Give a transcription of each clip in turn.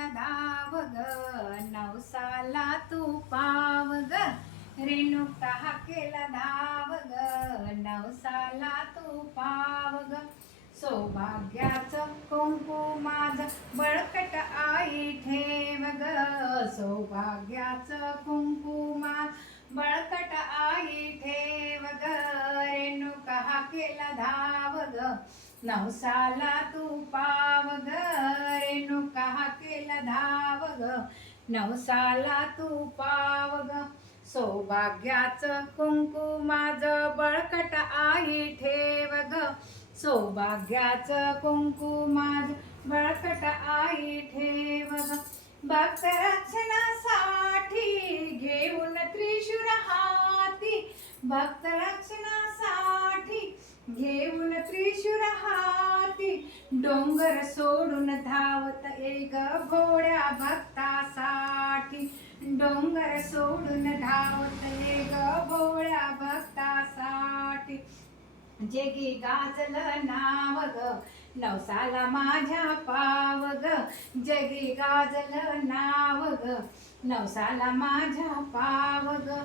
केला धाव ग नवसाला तू पाव ग. रेणुका हा केला धाव ग. नवसाला तू पाव ग. सौभाग्याचं कुंकू माझ बळकट आई ठेव ग. सौभाग्याचं कुंकू माझ बळकट आई ठेव ग. रेणुका हा केला धाव ग. नवसाला तू पाव ग रेणुका हा केला धाव ग? नवसाला तू पाव ग सौभाग्याचं कुंकू माझं बळकट आई ठेव ग. सौभाग्याचं कुंकू माझ बळकट आई ठेव ग. भक्त रक्षणासाठी घेऊन त्रिशूर हाती. भक्त रक्षणा घेऊन त्रिशूर हाती डोंगर सोडून धावत एक भोळ्या भक्तासाठी. डोंगर सोडून धावत एक भोळ्या भक्तासाठी. जेगी गाजलं नाव ग नवसाला माझ्या पाव ग जगी गाजलं नाव ग नवसाला माझ्या पाव ग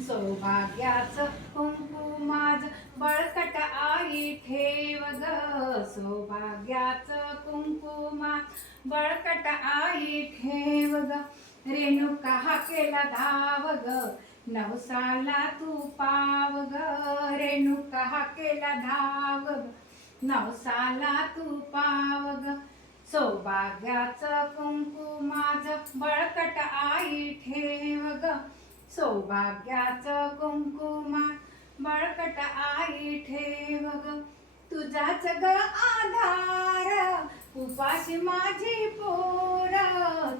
सौभाग्याचं कुंकू माझ बळकट आई ठेव ग सौभाग्याचं कुंकू माझ बळकट आई ठेव ग रेणुका हा केला धाव ग नवसाला तू पाव ग रेणुका हा केला धाव ग नवसाला तू पाव ग सौभाग्याचं कुंकू माझ बळकट आई ठेव ग सौभाग्याचं कुंकू मा बळकट आई ठेव ग तुझाच ग आधार उपाशी माझी पोर.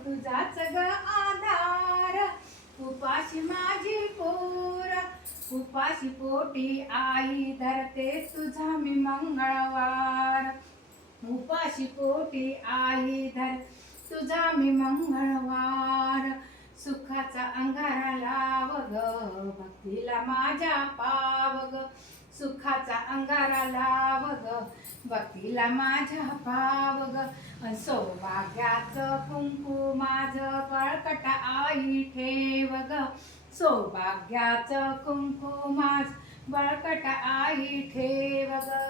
तुझाच ग आधार उपाशी माझी पोर. उपाशी पोटी आई धरते तुझा मी मंगळवार. उपाशी पोटी आई धर. तुझा मी मंगळवार. सुखाचा अंगारा लाव ग. भक्तीला माझ्या पाव ग. सुखाचा अंगारा लाव ग. भक्तीला माझ्या पाव ग. सौभाग्याचं कुंकू माझं पळकट आई ठेव ग. सौभाग्याचं कुंकू माझ बळकट आई ठेव ग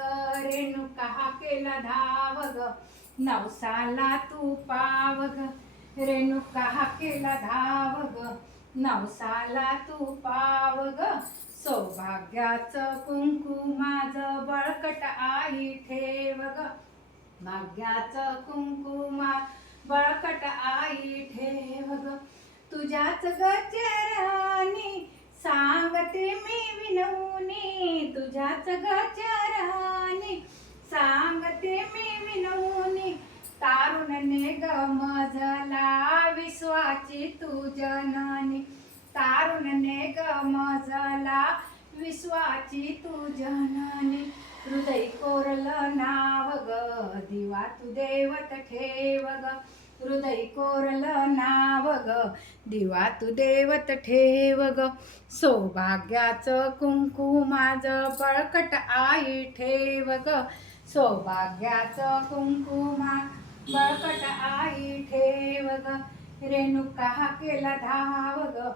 रेणुका हा केला धाव ग नवसाला तू पाव ग रेणुका हा केला धाव ग नवसाला तू पाव ग सौभाग्याचं कुंकू माझं बळकट आई ठेव ग भाग्याचं कुंकू मा बळकट आई ठेव ग तुझ्याच गचरानी सांगते मी विनवणी तुझ्याच गचराने सांगते मी विनवणी तारुणने गमजला विश्वाची तू जननी. तारुणने गमजला विश्वाची तू जननी. हृदय कोरलं नाव ग दिवा तू देवत ठेव ग. हृदय कोरलं नाव ग दिवा तू देवत ठेव ग सौभाग्याचं कुंकू माझं बळकट आई ठेव ग सौभाग्याचं कुंकू मा बळकट आई ठेव ग रेणुका हा केला धाव ग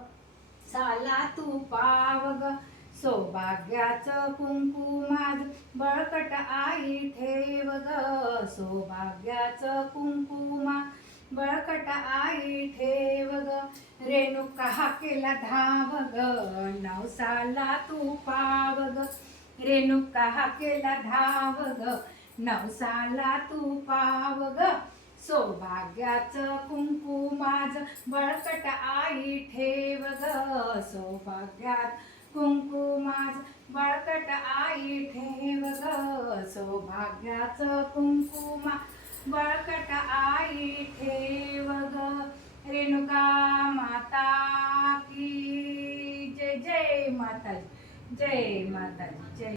साला तू पाव ग सौभाग्याचं कुंकू माझ बळकट आई ठेव ग सौभाग्याचं कुंकू मा बळकट आई ठेव ग रेणुका हा केला धाव ग नवसाला तू पाव ग रेणुका हा केला धाव ग नवसाला तू पाव ग सौभाग्याचं कुंकू माझ. बळकट आई ठेव ग सौभाग्यात कुंकू माझ. बळकट आई ठेव ग सौभाग्याचं कुंकू मा बळकट आई ठेव J. Mata